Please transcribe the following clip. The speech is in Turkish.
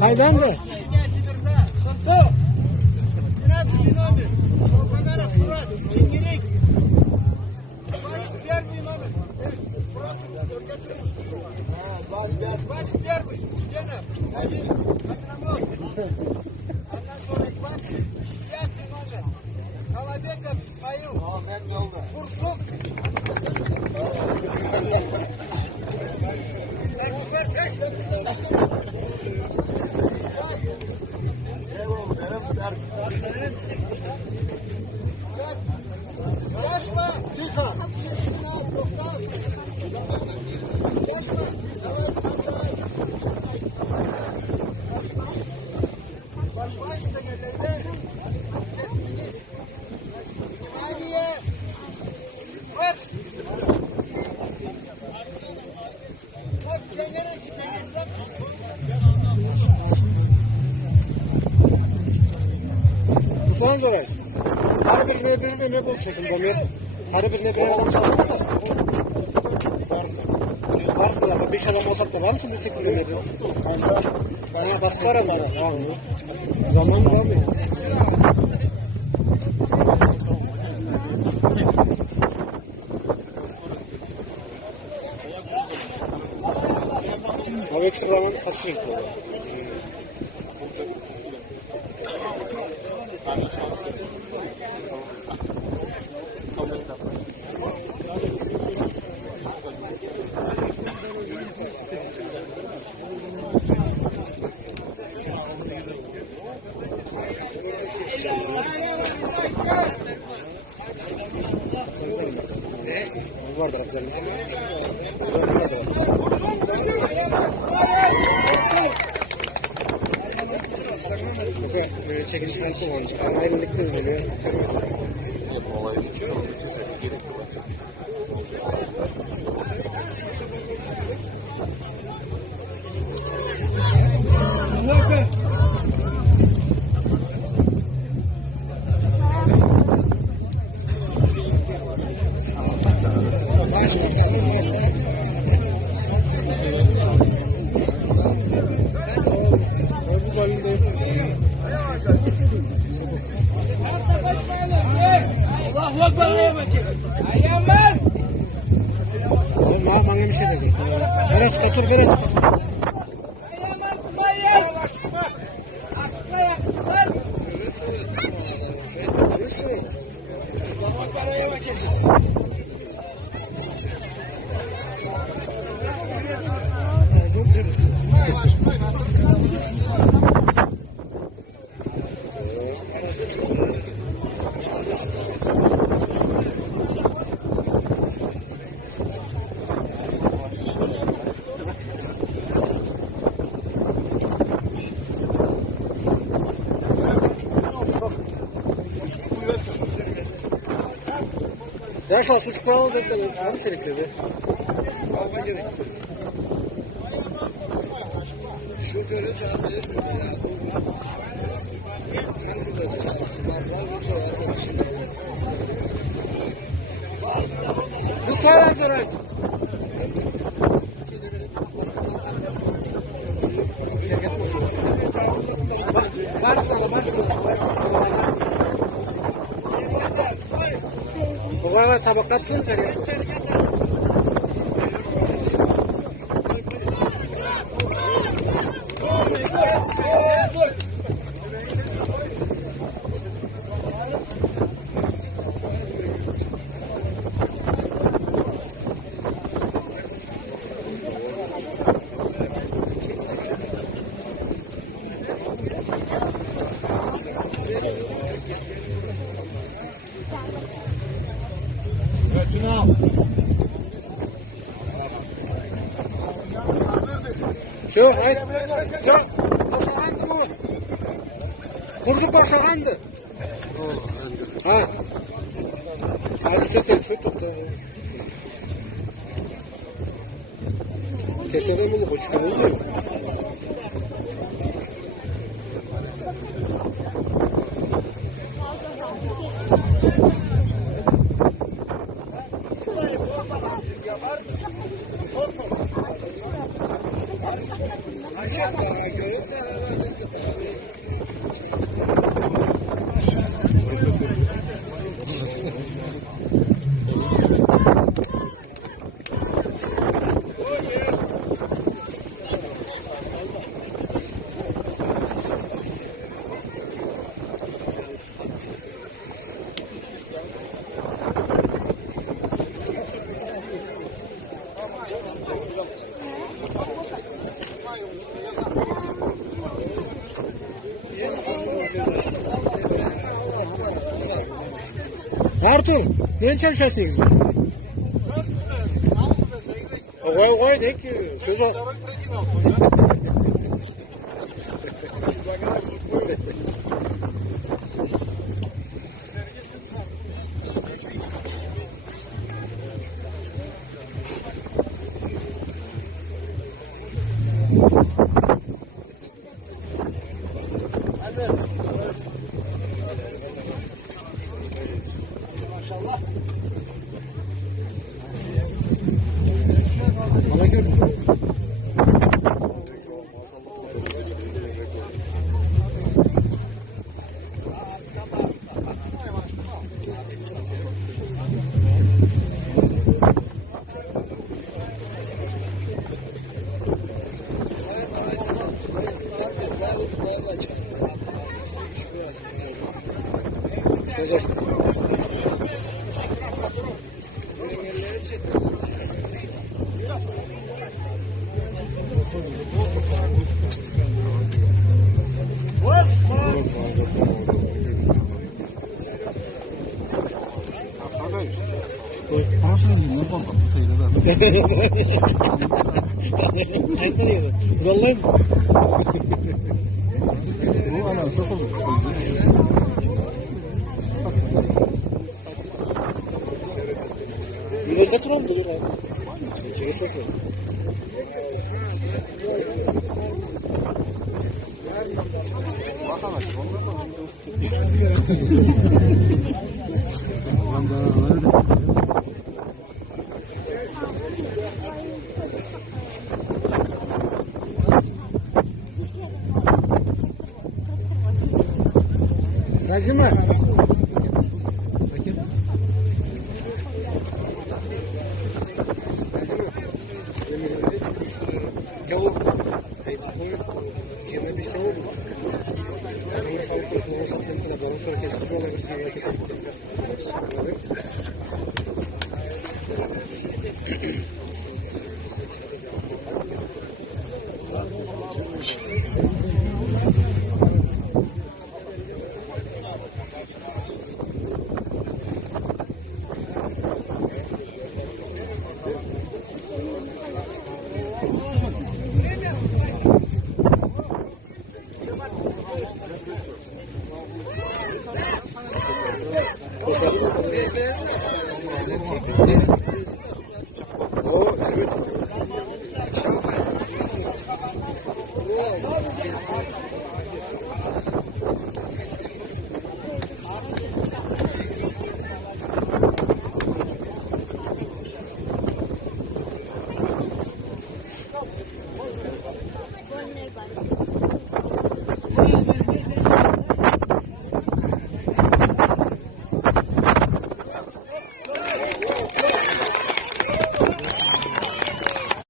Haydan da. Son zoray. Her birine birine ne bol çekin Domir? Her birine bir adam çalırsa. Varsın ya, 5 adam olsak da var mısın desek mi demedi? Bana baskı var ama. Zaman var mı? Hava ekstraman kaç renk oldu? Var da güzel. Böyle çekilişler kullanmış. Ayrılıkta da böyle. Bir şey dedi. Beres otur beres. Ya şu an sucuk pahalı zaten. Abi gerekiyordu. Şu göre çarpıya şurada ya. Bu sonra sonra. Bagaimana tabak katsın kariyer? Şu, hayır. Şu, başağandı bu. Kurdu başağandı. Ha. Hayır, şu tuttu. Keseden bulup uçtu oldu. Artur, ne çalışıyorsunuz bu? Koy de ki söz o. Bana gördün. Vallahi bu ana sapı. İleride turan duruyor abi. İçeri ses var. Nazime. Gavur. Kime bir şey oldu? Sana sağlık olsun. O satın kadar. Sonra kesici olabilir.